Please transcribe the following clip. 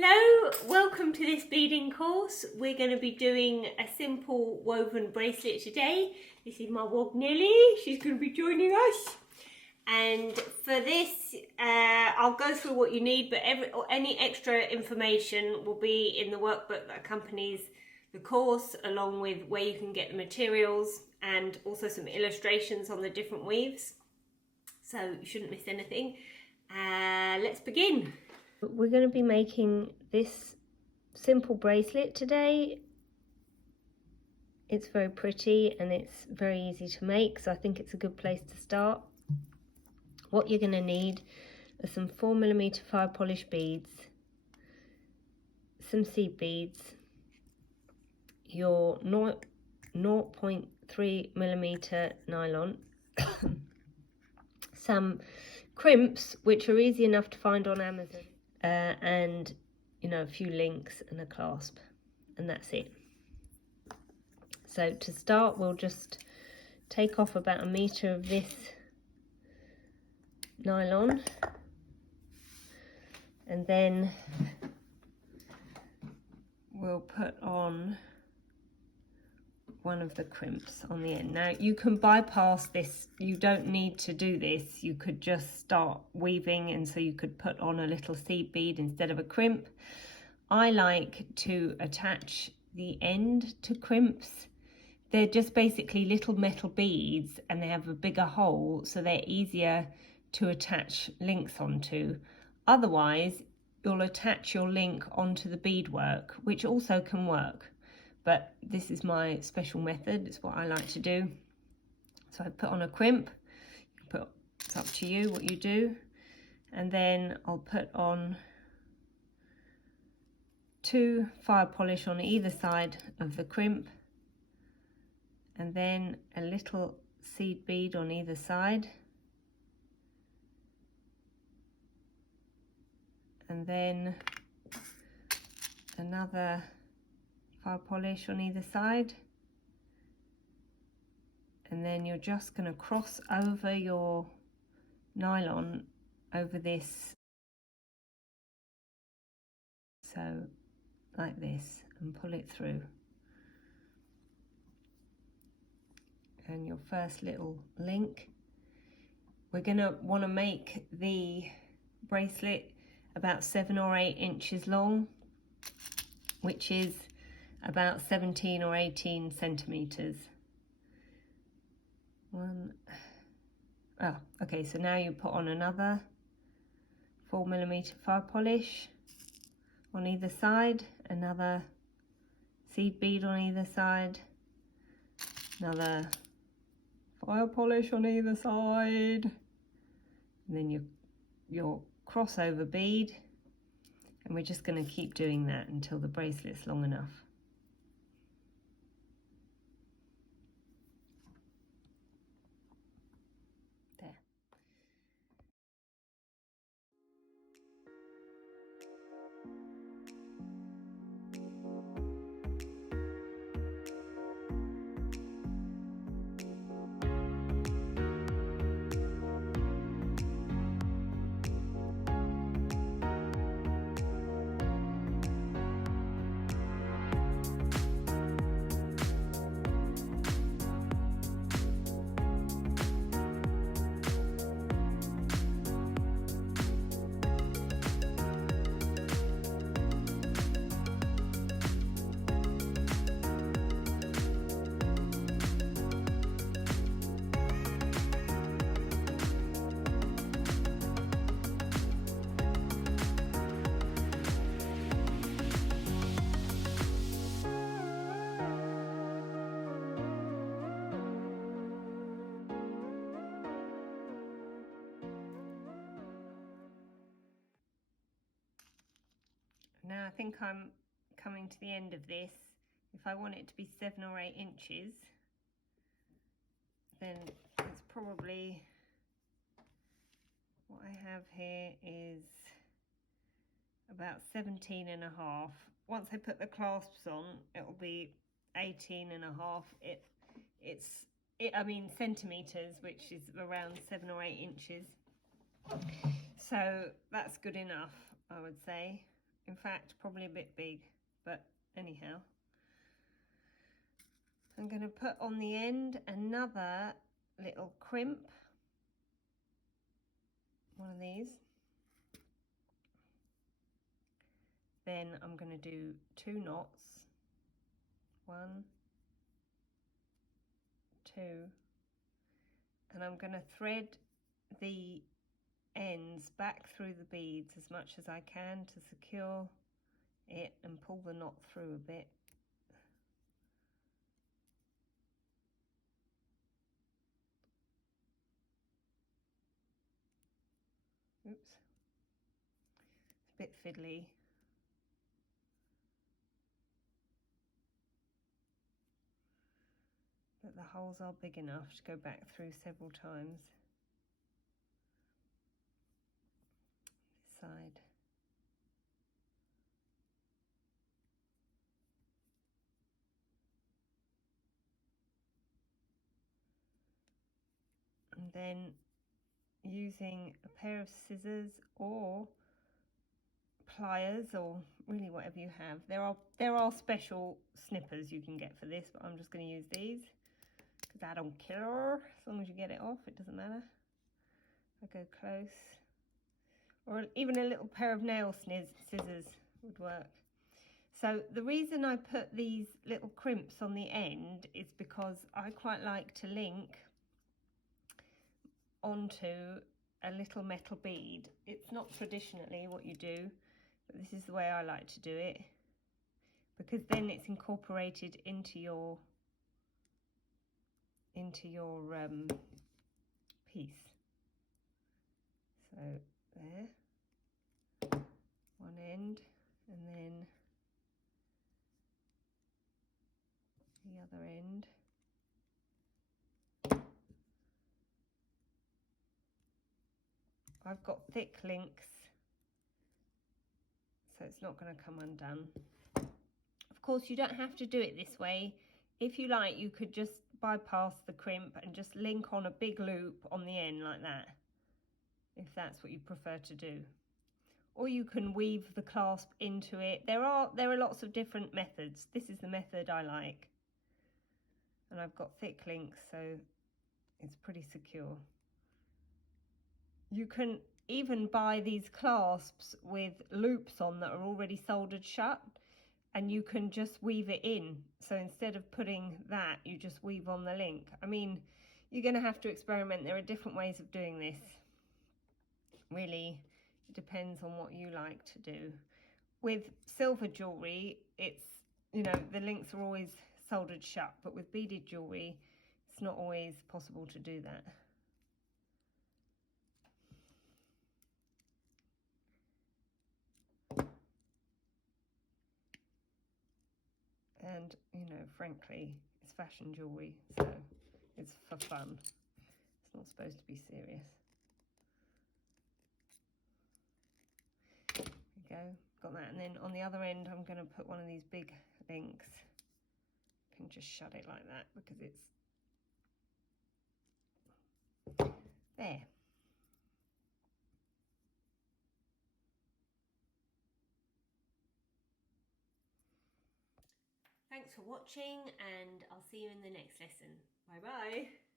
Hello, welcome to this beading course. We're going to be doing a simple woven bracelet today. This is my wog Nelly, she's going to be joining us. And for this, I'll go through what you need, but any extra information will be in the workbook that accompanies the course, along with where you can get the materials and also some illustrations on the different weaves. So you shouldn't miss anything. Let's begin. We're going to be making this simple bracelet today. It's very pretty and it's very easy to make, so I think it's a good place to start. What you're going to need are some 4mm fire polish beads, some seed beads, your 0.3mm nylon, some crimps which are easy enough to find on Amazon, and a few links and a clasp, and that's it. So to start, we'll just take off about 1 meter of this nylon, and then we'll put on one of the crimps on the end. Now you can bypass this, you don't need to do this, you could just start weaving, and so you could put on a little seed bead instead of a crimp. I like to attach the end to crimps. They're just basically little metal beads and they have a bigger hole, so they're easier to attach links onto. Otherwise, you'll attach your link onto the beadwork, which also can work. But this is my special method, it's what I like to do. So I put on a crimp, it's up to you what you do. And then I'll put on 2 fire polish on either side of the crimp, and then a little seed bead on either side, and then another fire polish on either side, and then you're just going to cross over your nylon over this, so like this, and pull it through. And your first little link. We're going to want to make the bracelet about 7 or 8 inches long, which is about 17 or 18 centimeters. Okay, so now you put on another 4mm fire polish on either side, another seed bead on either side, another fire polish on either side, and then your crossover bead, and we're just going to keep doing that until the bracelet's long enough. There. Now I think I'm coming to the end of this. If I want it to be 7 or 8 inches, then it's probably, what I have here is about 17 and a half. Once I put the clasps on, it'll be 18 and a half. I mean centimeters, which is around 7 or 8 inches. So that's good enough, I would say. In fact, probably a bit big, but anyhow. I'm going to put on the end another little crimp, one of these. Then I'm going to do 2 knots, 1, 2, and I'm going to thread the ends back through the beads as much as I can to secure it and pull the knot through a bit. Oops, it's a bit fiddly. But the holes are big enough to go back through several times. This side. And then using a pair of scissors or pliers, or really whatever you have. There are special snippers you can get for this, but I'm just going to use these because I don't care. As long as you get it off, it doesn't matter. I go close, or even a little pair of nail scissors would work. So the reason I put these little crimps on the end is because I quite like to link onto a little metal bead. It's not traditionally what you do, but this is the way I like to do it, because then it's incorporated into your piece. So there, one end, and then the other end. I've got thick links, so it's not going to come undone. Of course, you don't have to do it this way. If you like, you could just bypass the crimp and just link on a big loop on the end like that, if that's what you prefer to do. Or you can weave the clasp into it. There are lots of different methods. This is the method I like. And I've got thick links, so it's pretty secure. You can even buy these clasps with loops on that are already soldered shut, and you can just weave it in. So instead of putting that, you just weave on the link. I mean, you're going to have to experiment. There are different ways of doing this. Really, it depends on what you like to do. With silver jewellery, it's, you know, the links are always soldered shut, but with beaded jewellery, it's not always possible to do that. And, you know, frankly, it's fashion jewellery, so it's for fun. It's not supposed to be serious. There we go, got that. And then on the other end, I'm going to put one of these big links. You can just shut it like that because it's there. Thanks for watching, and I'll see you in the next lesson. Bye bye.